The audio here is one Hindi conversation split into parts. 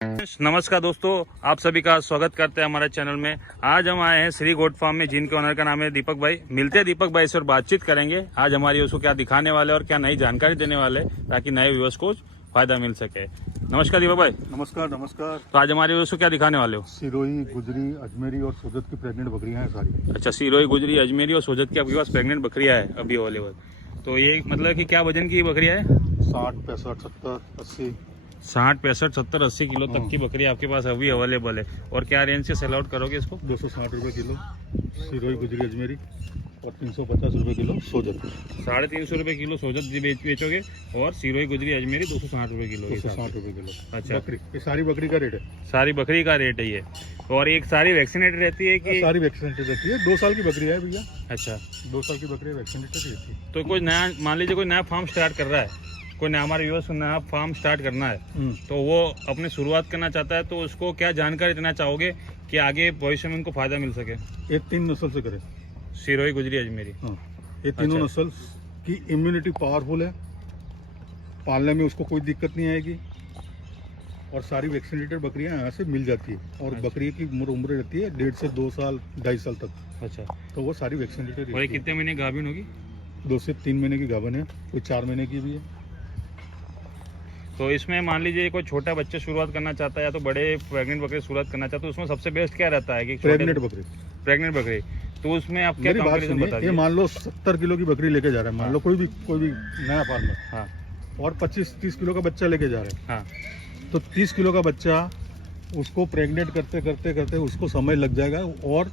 नमस्कार दोस्तों, आप सभी का स्वागत करते हैं हमारे चैनल में। आज हम आए हैं श्री गोट फार्म में, जिनके ओनर का नाम है दीपक भाई। मिलते हैं दीपक भाई से और बातचीत करेंगे आज हमारी उसको क्या दिखाने वाले और क्या नई जानकारी देने वाले, ताकि नए व्यूअर्स को फायदा मिल सके। नमस्कार दीपक भाई। नमस्कार नमस्कार। तो आज हमारे व्यूअर्स को क्या दिखाने वाले हो? सिरोही, गुजरी, अजमेरी और सोजत की प्रेग्नेंट बकरियां हैं सारी। अच्छा, सिरोही, गुजरी, अजमेरी और सोजत की आपके पास प्रेग्नेंट बकरियां है अभी अवेलेबल। तो ये मतलब कि क्या वजन की बकरियां है? 60, 65, 70, 80। 60, 65, 70, 80 किलो तक की बकरी आपके पास अभी अवेलेबल है। और क्या रेंज से सेल आउट करोगे इसको? 260 रुपये किलो सिरोही, गुजरी, अजमेरी और 350 रुपये किलो सोजत। 350 रुपये किलो सोजत बेचोगे और सिरोही, गुजरी, अजमेरी 260 रुपये किलो। 260 रुपये किलो। अच्छा, बकरी, ये सारी बकरी का रेट है। सारी बकरी का रेट है ये। और एक सारी वैक्सीनेटेड रहती है कि? सारी वैक्सीनेटेड रहती है। 2 साल की बकरी है भैया। अच्छा, 2 साल की बकरी वैक्सीनेटेड रहती है। तो कोई नया, मान लीजिए कोई नया फार्म स्टार्ट कर रहा है, कोई नया हमारे व्यूअर्स को नया फार्म स्टार्ट करना है, तो वो अपनी शुरुआत करना चाहता है, तो उसको क्या जानकारी देना चाहोगे कि आगे भविष्य में उनको फायदा मिल सके? ये 3 नस्ल से करे, सिरोही, गुजरी, अजमेरी। ये तीनों अच्छा। नस्ल की इम्यूनिटी पावरफुल है, पालने में उसको कोई दिक्कत नहीं आएगी और सारी वैक्सीनेटेड बकरियां यहाँ से मिल जाती है। और अच्छा। बकरी की उम्र रहती है 1.5 से 2 साल, 2.5 साल तक। अच्छा, तो वो सारी वैक्सीनेटेड और ये रहती है। कितने महीने गाभिन होगी? 2 से 3 महीने की गाभन है, कोई 4 महीने की भी है। तो इसमें मान लीजिए कोई छोटा बच्चा शुरुआत करना चाहता है या तो बड़े प्रेग्नेंट बकरी शुरुआत करना चाहता है, तो उसमें सबसे बेस्ट क्या रहता है? कि प्रेग्नेंट बकरी। प्रेग्नेंट बकरी, तो उसमें आप क्या मेरी बात कंपैरिजन बता सुनिए, ये दीजिए। मान लो 70 किलो की बकरी लेके जा रहा है, मान लो कोई भी नया फार्मर, हाँ और 25-30 किलो का बच्चा लेके जा रहा है। हाँ। तो 30 किलो का बच्चा उसको प्रेग्नेंट करते करते करते उसको समय लग जाएगा और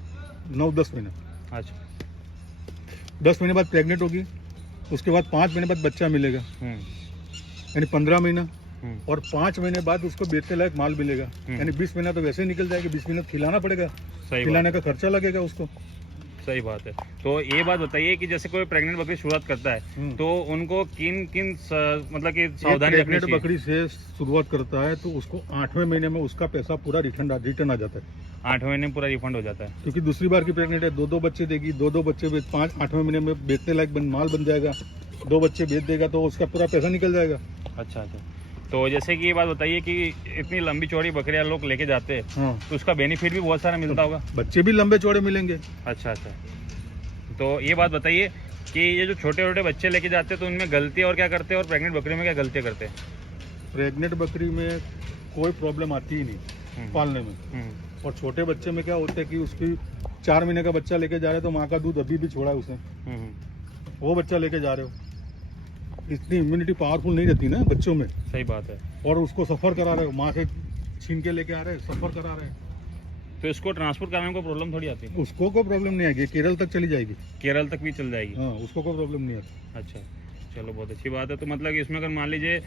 9-10 महीने। अच्छा। 10 महीने बाद प्रेग्नेंट होगी, उसके बाद 5 महीने बाद बच्चा मिलेगा, यानी 15 महीना। और 5 महीने बाद उसको बेचने लायक माल मिलेगा, यानी 20 महीना तो वैसे ही निकल जाएगा। 20 महीना खिलाना पड़ेगा, खिलाने का खर्चा लगेगा उसको। सही बात है। तो ये बात बताइए कि जैसे कोई प्रेग्नेंट बकरी शुरुआत करता है, तो उनको किन किन मतलब कि सावधानी रखनी प्रेग्नेंट चाहिए? बकरी से शुरुआत करता है तो उसको 8वें महीने में उसका पैसा पूरा रिटर्न आ जाता है। 8 महीने में पूरा रिफंड हो जाता है। क्योंकि दूसरी बार की प्रेग्नेंट है, 2-2 बच्चे देगी, 2-2 बच्चे 8वें महीने में बेचने लायक माल बन जाएगा। 2 बच्चे बेच देगा तो उसका पूरा पैसा निकल जाएगा। अच्छा अच्छा। तो जैसे कि ये बात बताइए कि इतनी लंबी चौड़ी बकरियां लोग लेके जाते हैं, हाँ, तो उसका बेनिफिट भी बहुत सारा मिलता होगा। बच्चे भी लंबे चौड़े मिलेंगे। अच्छा अच्छा। तो ये बात बताइए कि ये जो छोटे छोटे बच्चे लेके जाते हैं, तो उनमें गलतियाँ और क्या करते हैं, और प्रेग्नेंट बकरी में क्या गलतियाँ करते हैं? प्रेग्नेंट बकरी में कोई प्रॉब्लम आती ही नहीं पालने में। और छोटे बच्चे में क्या होता है कि उसकी 4 महीने का बच्चा लेके जा रहे हो तो माँ का दूध अभी भी छोड़ा है उसने, वो बच्चा लेके जा रहे हो, इतनी इम्यूनिटी पावरफुल नहीं रहती ना बच्चों में। सही बात है। और उसको सफर करा रहे हो, माँ से छीन के लेके आ रहे हैं, सफर करा रहे हैं, तो इसको ट्रांसपोर्ट कराने में कोई प्रॉब्लम थोड़ी आती है? उसको कोई प्रॉब्लम नहीं आएगी, केरल तक चली जाएगी। केरल तक भी चल जाएगी? हाँ, उसको कोई प्रॉब्लम नहीं आती। अच्छा, चलो बहुत अच्छी बात है। तो मतलब कि इसमें अगर मान लीजिए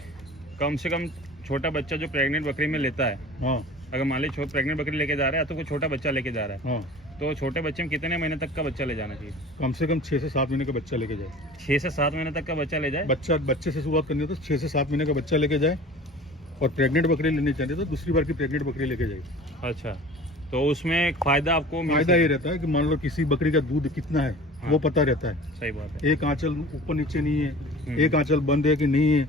कम से कम छोटा बच्चा जो प्रेग्नेंट बकरी में लेता है, हाँ अगर मान लीजिए प्रेग्नेंट बकरी लेके जा रहा है, तो कोई छोटा बच्चा लेके जा रहा है, हाँ, तो छोटे बच्चे में कितने महीने तक का बच्चा ले जाना चाहिए? कम से कम 6 से 7 महीने का बच्चा लेके जाए। 6 से 7 महीने तक का बच्चा ले जाए? बच्चे से शुरुआत करनी है तो 6 से 7 महीने का बच्चा लेके जाए। और प्रेग्नेंट बकरी लेनी चाहिए तो दूसरी बार की प्रेग्नेंट बकरी लेके जाए। अच्छा, तो उसमें एक फायदा आपको फायदा ये रहता है कि मान लो किसी बकरी का दूध कितना है, हाँ, वो पता रहता है। सही बात है। एक आंचल ऊपर नीचे नहीं है, एक आंचल बंद है कि नहीं है,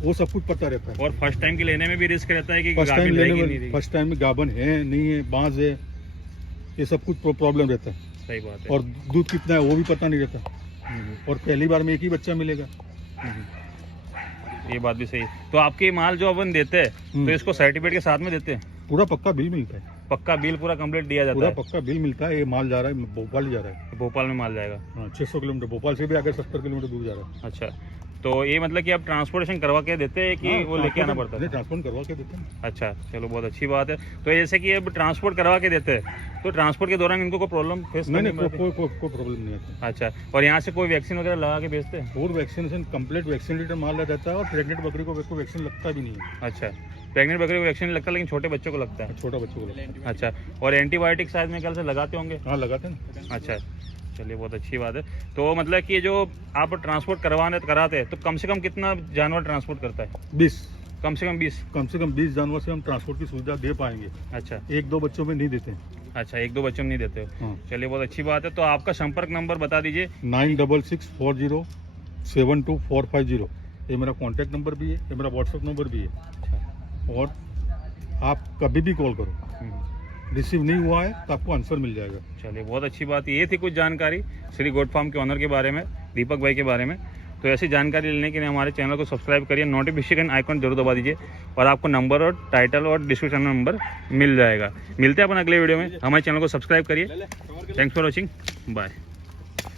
वो सब कुछ पता रहता है। और फर्स्ट टाइम के लेने में भी रिस्क रहता है कि फर्स्ट टाइम गाभिन लेने रहेगी, नहीं में, रहेगी। फर्स्ट टाइम में गाभन है नहीं है, बांझ है, ये सब कुछ प्रॉब्लम रहता है। सही बात है। और दूध कितना है वो भी पता नहीं रहता। और पहली बार में एक ही बच्चा मिलेगा। ये बात भी सही है। तो आपके माल जो अपन देते हैं, तो इसको सर्टिफिकेट के साथ में देते हैं? पूरा पक्का बिल मिलता है। पक्का बिल पूरा कंप्लीट दिया जाता पूरा है? पक्का बिल मिलता है। ये माल जा रहा है भोपाल ही जा रहा है। भोपाल में माल जाएगा? हाँ, 600 किलोमीटर, भोपाल से भी आगे 70 किलोमीटर दूर जा रहा है। अच्छा, तो ये मतलब कि आप ट्रांसपोर्टेशन करवा के देते हैं कि वो लेके आना पड़ता है? ट्रांसपोर्ट करवा के देते हैं। अच्छा, चलो बहुत अच्छी बात है। तो जैसे कि अब ट्रांसपोर्ट करवा के देते हैं, तो ट्रांसपोर्ट के दौरान इनको कोई प्रॉब्लम फेस करनी नहीं, पड़ती है? कोई प्रॉब्लम नहीं आती। अच्छा, और यहाँ से कोई वैक्सीन वगैरह लगा के भेजते हैं? और वैक्सीनेशन कंप्लीट वैक्सीनेटेड माल रहता है। और प्रेग्नेंट बकरी को वैक्सीन लगता भी नहीं है। अच्छा, प्रेग्नेंट बकरी को वैक्सीन लगता है, लेकिन छोटे बच्चों को लगता है? छोटा बच्चों को लगता है। अच्छा, और एंटीबायोटिक शायद में ख्याल से लगाते होंगे? हाँ, लगाते हैं। अच्छा, चलिए बहुत अच्छी बात है। तो मतलब कि जो आप ट्रांसपोर्ट कराते हैं, तो कम से कम कितना जानवर ट्रांसपोर्ट करता है? 20, कम से कम 20? कम से कम 20 जानवर से हम ट्रांसपोर्ट की सुविधा दे पाएंगे। अच्छा, 1-2 बच्चों में नहीं देते हैं। अच्छा, 1-2 बच्चों में नहीं देते हो? हाँ। चलिए बहुत अच्छी बात है। तो आपका संपर्क नंबर बता दीजिए। 9664072450। ये मेरा कॉन्टैक्ट नंबर भी है, ये मेरा व्हाट्सएप नंबर भी है। और आप कभी भी कॉल करो, रिसीव नहीं हुआ है तो आपको आंसर मिल जाएगा। चलिए, बहुत अच्छी बात। ये थी कुछ जानकारी श्री गोट फार्म के ऑनर के बारे में, दीपक भाई के बारे में। तो ऐसी जानकारी लेने के लिए हमारे चैनल को सब्सक्राइब करिए, नोटिफिकेशन आइकन जरूर दबा दीजिए और आपको नंबर और टाइटल और डिस्क्रिप्शन में नंबर मिल जाएगा। मिलते हैं अपन अगले वीडियो में। हमारे चैनल को सब्सक्राइब करिए। Thanks for watching, bye.